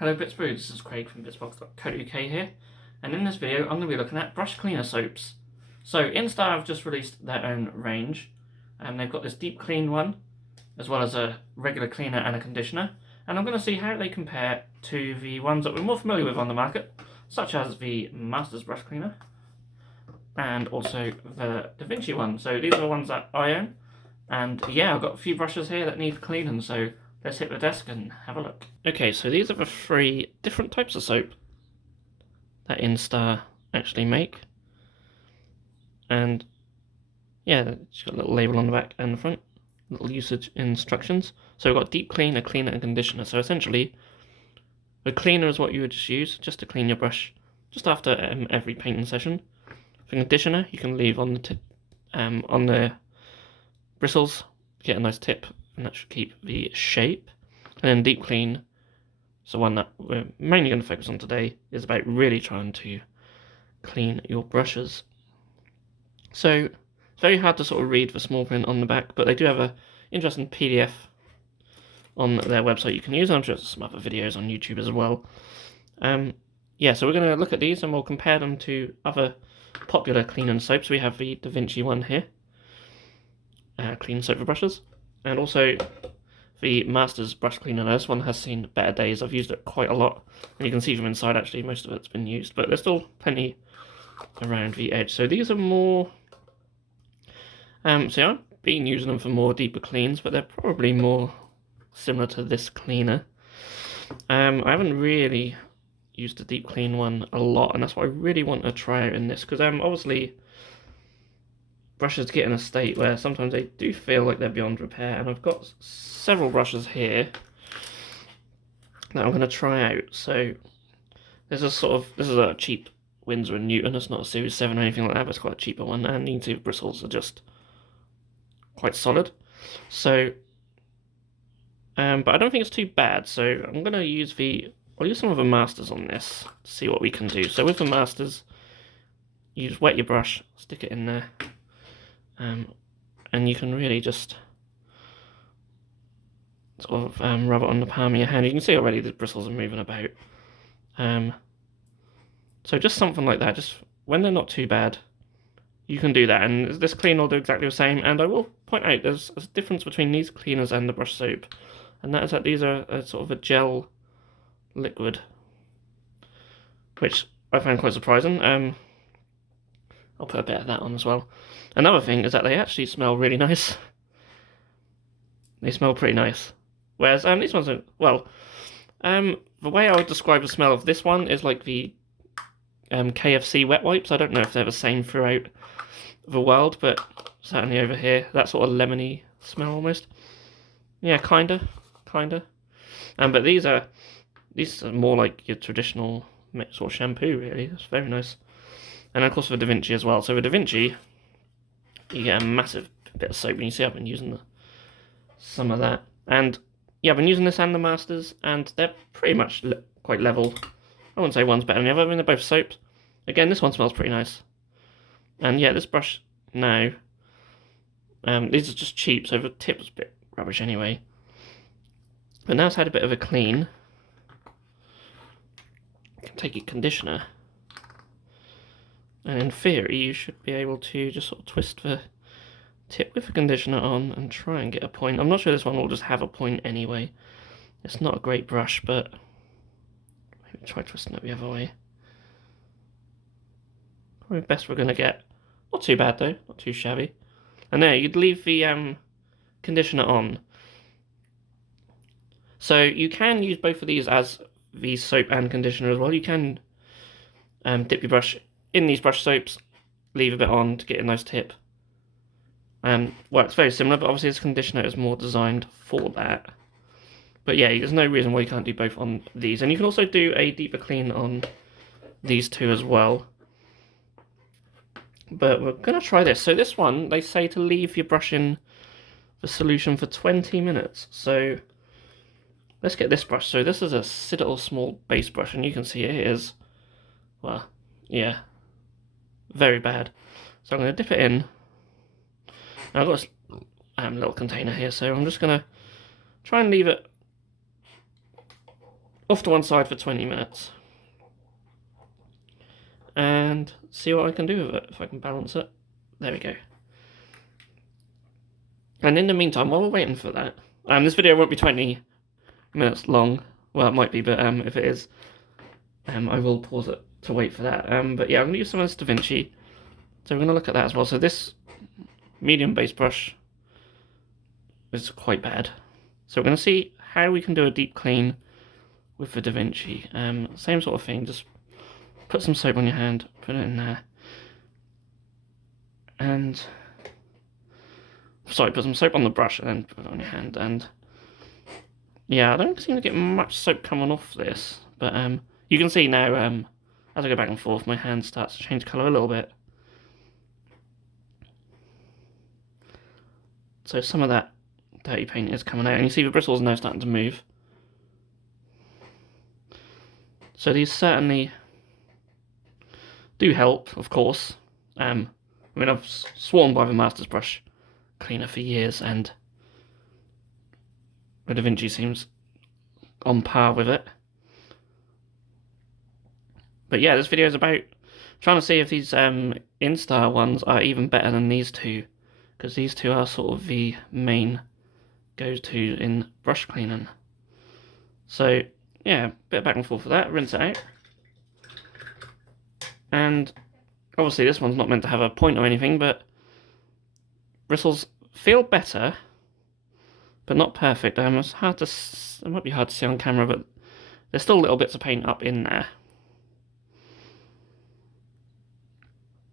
Hello Bitzbox, this is Craig from Bitzbox.co.uk here, and in this video I'm going to be looking at brush cleaner soaps. So Instar have just released their own range, and they've got this deep clean one, as well as a regular cleaner and a conditioner, and I'm going to see how they compare to the ones that we're more familiar with on the market, such as the Masters brush cleaner, and also the Vinci one. So these are the ones that I own, and yeah, I've got a few brushes here that need cleaning, so let's hit the desk and have a look. Okay, so these are the 3 different types of soap that Instar actually make. And yeah, it's got a little label on the back and the front, little usage instructions. So we've got deep clean, a cleaner, and conditioner. So essentially, a cleaner is what you would just use, just to clean your brush, just after every painting session. For conditioner, you can leave on the tip, on the bristles, get a nice tip, and that should keep the shape. And then deep clean, so one that we're mainly going to focus on today, is about really trying to clean your brushes. So it's very hard to sort of read the small print on the back, but they do have a interesting PDF on their website you can use. I'm sure there's some other videos on YouTube as well. Yeah, so we're going to look at these and we'll compare them to other popular cleaning soaps. We have the Da Vinci one here, clean soap for brushes, and also the Masters brush cleaner. This one has seen better days. I've used it quite a lot, and you can see from inside actually most of it's been used, but there's still plenty around the edge. So these are more, so I've been using them for more deeper cleans, but they're probably more similar to this cleaner. I haven't really used the deep clean one a lot, and that's what I really want to try out in this, because obviously brushes get in a state where sometimes they do feel like they're beyond repair, and I've got several brushes here that I'm going to try out. So this is a cheap Winsor & Newton. It's not a Series 7 or anything like that, but it's quite a cheaper one, and the bristles are just quite solid. So, but I don't think it's too bad, so I'm going to use I'll use some of the Masters on this to see what we can do. So with the Masters, you just wet your brush, stick it in there, and you can really just sort of rub it on the palm of your hand. You can see already the bristles are moving about. So just something like that, just when they're not too bad, you can do that. And this clean will do exactly the same. And I will point out there's a difference between these cleaners and the brush soap, and that is that these are sort of a gel liquid, which I find quite surprising. I'll put a bit of that on as well. Another thing is that they actually smell really nice. They smell pretty nice. Whereas these ones don't. Well, the way I would describe the smell of this one is like the KFC wet wipes. I don't know if they're the same throughout the world, but certainly over here, that sort of lemony smell almost. Yeah, kinda. But these are more like your traditional sort of shampoo, really. It's very nice. And of course the Da Vinci as well. So with Da Vinci, you get a massive bit of soap. And you see I've been using some of that. And yeah, I've been using this and the Masters, and they're pretty much quite level. I wouldn't say one's better than the other. I mean, they're both soaps. Again, this one smells pretty nice. And yeah, this brush now, these are just cheap, so the tip was a bit rubbish anyway. But now it's had a bit of a clean. You can take your conditioner, and in theory, you should be able to just sort of twist the tip with the conditioner on and try and get a point. I'm not sure this one will just have a point anyway. It's not a great brush, but maybe try twisting it the other way. Probably the best we're going to get. Not too bad though, not too shabby. And there, you'd leave the conditioner on. So you can use both of these as the soap and conditioner as well. You can dip your brush in these brush soaps, leave a bit on to get a nice tip. Works very similar, but obviously this conditioner is more designed for that. But yeah, there's no reason why you can't do both on these. And you can also do a deeper clean on these two as well. But we're going to try this. So this one, they say to leave your brush in the solution for 20 minutes. So let's get this brush. So this is a Citadel small base brush, and you can see it is, well, yeah, very bad. So I'm going to dip it in. Now I've got a little container here, so I'm just going to try and leave it off to one side for 20 minutes. And see what I can do with it, if I can balance it. There we go. And in the meantime, while we're waiting for that, this video won't be 20 minutes long. Well, it might be, but if it is, I will pause it to wait for that. But yeah, I'm going to use some of this Vinci. So we're going to look at that as well. So this medium base brush is quite bad. So we're going to see how we can do a deep clean with the Vinci. Same sort of thing, just put some soap on your hand, put it in there. And sorry, put some soap on the brush and then put it on your hand. And yeah, I don't seem to get much soap coming off this, but you can see now as I go back and forth, my hand starts to change colour a little bit. So some of that dirty paint is coming out, and you see the bristles now starting to move. So these certainly do help, of course. I mean, I've sworn by the Masters brush cleaner for years, and the Da Vinci seems on par with it. But yeah, this video is about trying to see if these Instar ones are even better than these two, because these two are sort of the main go-to in brush cleaning. So yeah, bit of back and forth for that, rinse it out. And obviously this one's not meant to have a point or anything, but bristles feel better, but not perfect. It's hard to, it might be hard to see on camera, but there's still little bits of paint up in there.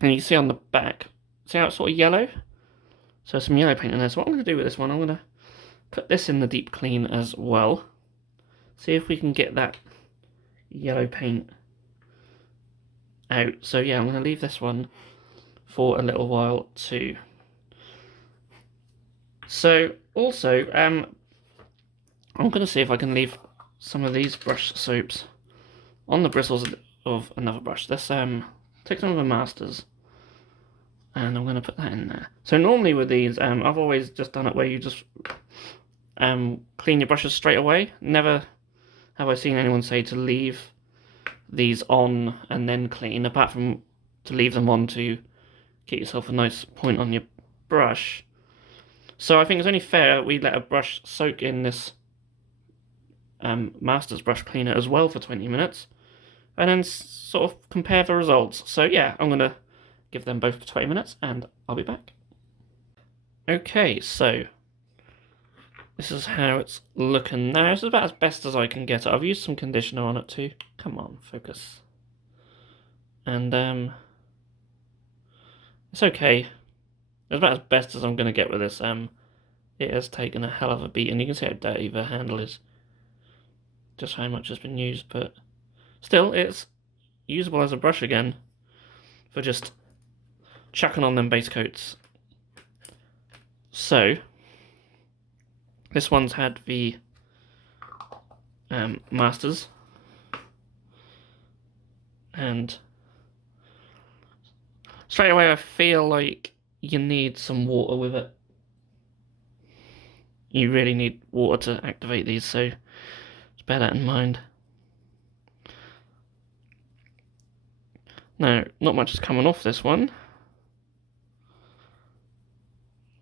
And you can see on the back, see how it's sort of yellow? So some yellow paint in there. So what I'm going to do with this one, I'm going to put this in the deep clean as well. See if we can get that yellow paint out. So yeah, I'm going to leave this one for a little while too. So also, I'm going to see if I can leave some of these brush soaps on the bristles of another brush. Let's take some of the Masters, and I'm going to put that in there. So normally with these, I've always just done it where you just clean your brushes straight away. Never have I seen anyone say to leave these on and then clean, apart from to leave them on to get yourself a nice point on your brush. So I think it's only fair we let a brush soak in this Masters brush cleaner as well for 20 minutes, and then sort of compare the results. So yeah, I'm going to give them both for 20 minutes and I'll be back. Okay, so this is how it's looking now. This is about as best as I can get it. I've used some conditioner on it too. Come on, focus. And it's okay. It's about as best as I'm going to get with this. It has taken a hell of a beat, and you can see how dirty the handle is. Just how much has been used, but still, it's usable as a brush again for just chucking on them base coats. So this one's had the Masters, and straight away I feel like you need some water with it. You really need water to activate these, so just bear that in mind. Now, not much is coming off this one,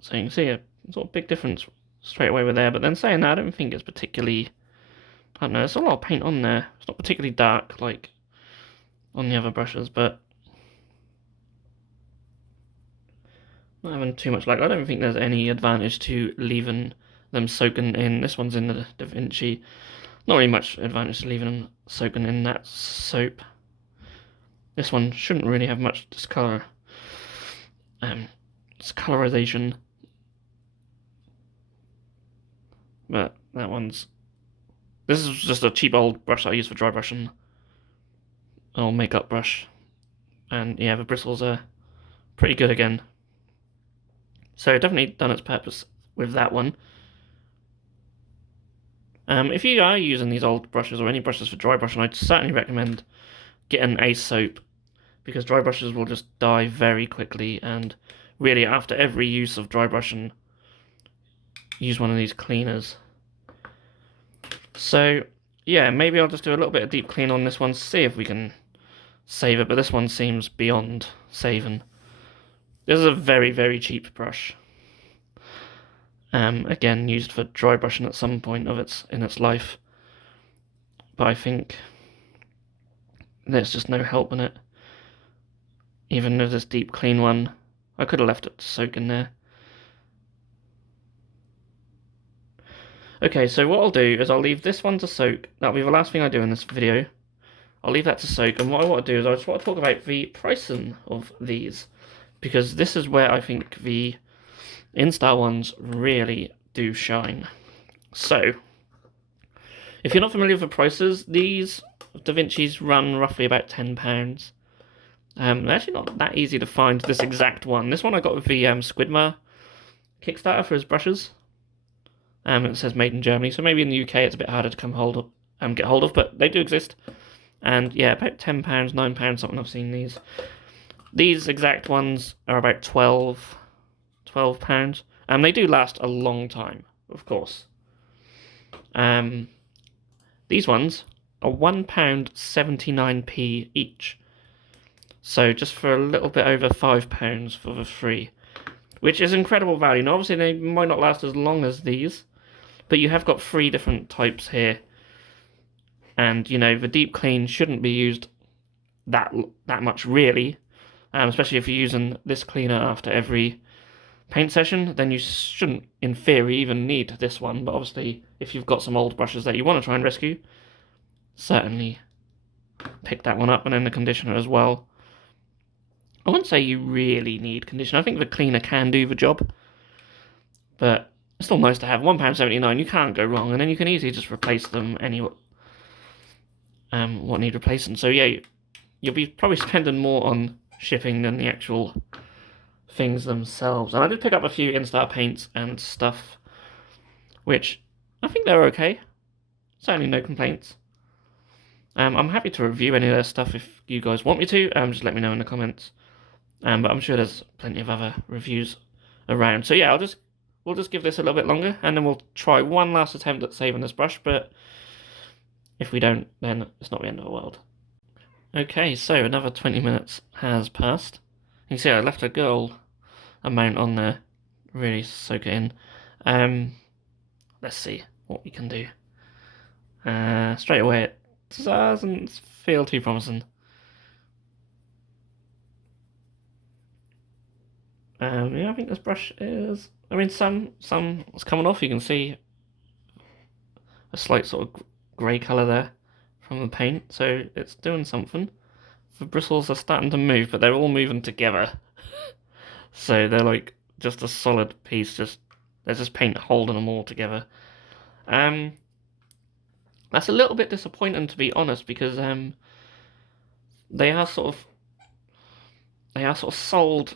so you can see a sort of big difference straight away with there. But then saying that, I don't think it's particularly, I don't know, there's a lot of paint on there. It's not particularly dark like on the other brushes, but not having too much luck. I don't think there's any advantage to leaving them soaking in. This one's in the Da Vinci. Not really much advantage to leaving them soaking in that soap. This one shouldn't really have much discolorization. But that one's... This is just a cheap old brush that I use for dry brushing. An old makeup brush. And yeah, the bristles are pretty good again. So definitely done its purpose with that one. If you are using these old brushes or any brushes for dry brushing, I'd certainly recommend getting a soap, because dry brushes will just die very quickly, and really after every use of dry brushing, use one of these cleaners. So yeah, maybe I'll just do a little bit of deep clean on this one, see if we can save it, but this one seems beyond saving. This is a very, very cheap brush. Again, used for dry brushing at some point of its life. But I think there's just no help in it. Even with this deep clean one, I could have left it to soak in there. Okay, so what I'll do is I'll leave this one to soak. That'll be the last thing I do in this video. I'll leave that to soak, and what I want to do is I just want to talk about the pricing of these, because this is where I think the Instar ones really do shine. So, if you're not familiar with the prices, these Da Vinci's run roughly about £10. They're actually not that easy to find, this exact one. This one I got with the Squidma Kickstarter for his brushes. It says made in Germany, so maybe in the UK it's a bit harder to get hold of, but they do exist. And yeah, about £10, £9, something I've seen these. These exact ones are about £12. They do last a long time, of course. These ones are £1.79p each. So just for a little bit over £5 for the free, which is incredible value. Now obviously they might not last as long as these, but you have got 3 different types here. And, you know, the deep clean shouldn't be used that much, really. Especially if you're using this cleaner after every paint session, then you shouldn't, in theory, even need this one. But obviously, if you've got some old brushes that you want to try and rescue, certainly pick that one up, and then the conditioner as well. I wouldn't say you really need conditioner. I think the cleaner can do the job, but it's still nice to have. £1.79, you can't go wrong, and then you can easily just replace them anyway. What need replacing. So yeah, you'll be probably spending more on shipping than the actual things themselves. And I did pick up a few Instar paints and stuff, which I think they're okay. Certainly no complaints. I'm happy to review any of their stuff if you guys want me to. Just let me know in the comments. But I'm sure there's plenty of other reviews around. So yeah, we'll just give this a little bit longer, and then we'll try one last attempt at saving this brush, but if we don't, then it's not the end of the world. Okay, so another 20 minutes has passed. You can see I left a girl amount on there, really soak it in. Let's see what we can do. Straight away, it doesn't feel too promising. Yeah, I think this brush is. I mean, some is coming off. You can see a slight sort of grey colour there from the paint, so it's doing something. The bristles are starting to move, but they're all moving together. So they're like just a solid piece, there's just paint holding them all together. That's a little bit disappointing, to be honest, because they are sort of sold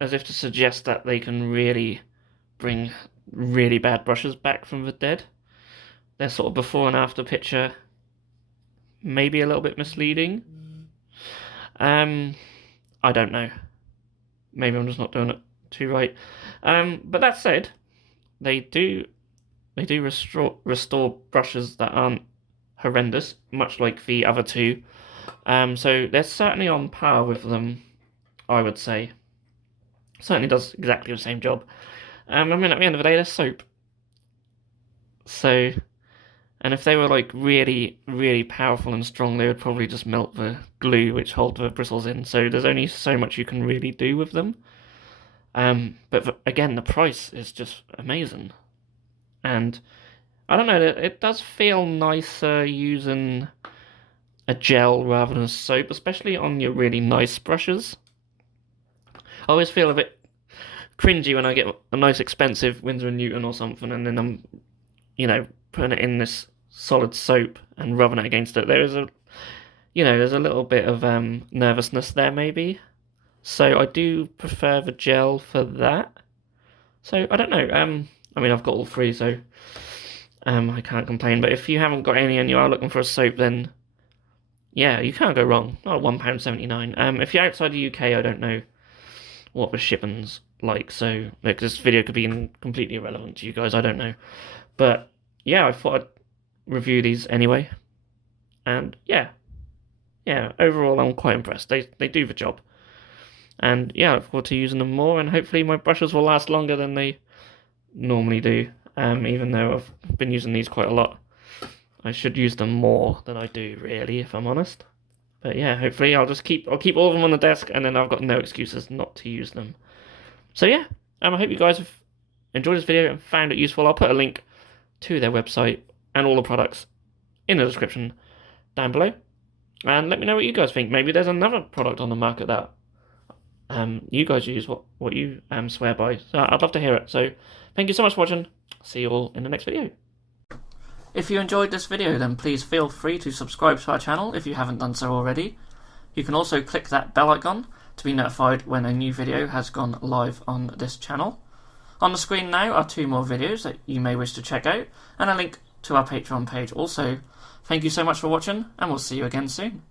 as if to suggest that they can really bring really bad brushes back from the dead. Their sort of before and after picture maybe a little bit misleading. I don't know. Maybe I'm just not doing it too right. But that said, they do restore brushes that aren't horrendous, much like the other two. So they're certainly on par with them, I would say. Certainly does exactly the same job. I mean, at the end of the day, they're soap. So, and if they were like really, really powerful and strong, they would probably just melt the glue which hold the bristles in. So there's only so much you can really do with them. But again, the price is just amazing. And I don't know, it does feel nicer using a gel rather than a soap, especially on your really nice brushes. I always feel a bit cringy when I get a nice expensive Winsor & Newton or something, and then I'm, putting it in this solid soap and rubbing it against it. There's a little bit of nervousness there, maybe. So I do prefer the gel for that. So I don't know. I mean, I've got all three, so I can't complain. But if you haven't got any and you are looking for a soap, then yeah, you can't go wrong. Not £1.79. If you're outside the UK, I don't know what the shipping's like, so this video could be completely irrelevant to you guys. I don't know, but yeah, I thought I'd review these anyway. And yeah, overall I'm quite impressed. They do the job. And yeah, I look forward to using them more, and hopefully my brushes will last longer than they normally do. Even though I've been using these quite a lot. I should use them more than I do, really, if I'm honest. But yeah, hopefully I'll keep all of them on the desk, and then I've got no excuses not to use them. So yeah, I hope you guys have enjoyed this video and found it useful. I'll put a link to their website and all the products in the description down below. And let me know what you guys think. Maybe there's another product on the market that you guys use, what you swear by. So I'd love to hear it. So thank you so much for watching. See you all in the next video. If you enjoyed this video, then please feel free to subscribe to our channel if you haven't done so already. You can also click that bell icon to be notified when a new video has gone live on this channel. On the screen now are 2 more videos that you may wish to check out, and a link to our Patreon page also. Thank you so much for watching, and we'll see you again soon.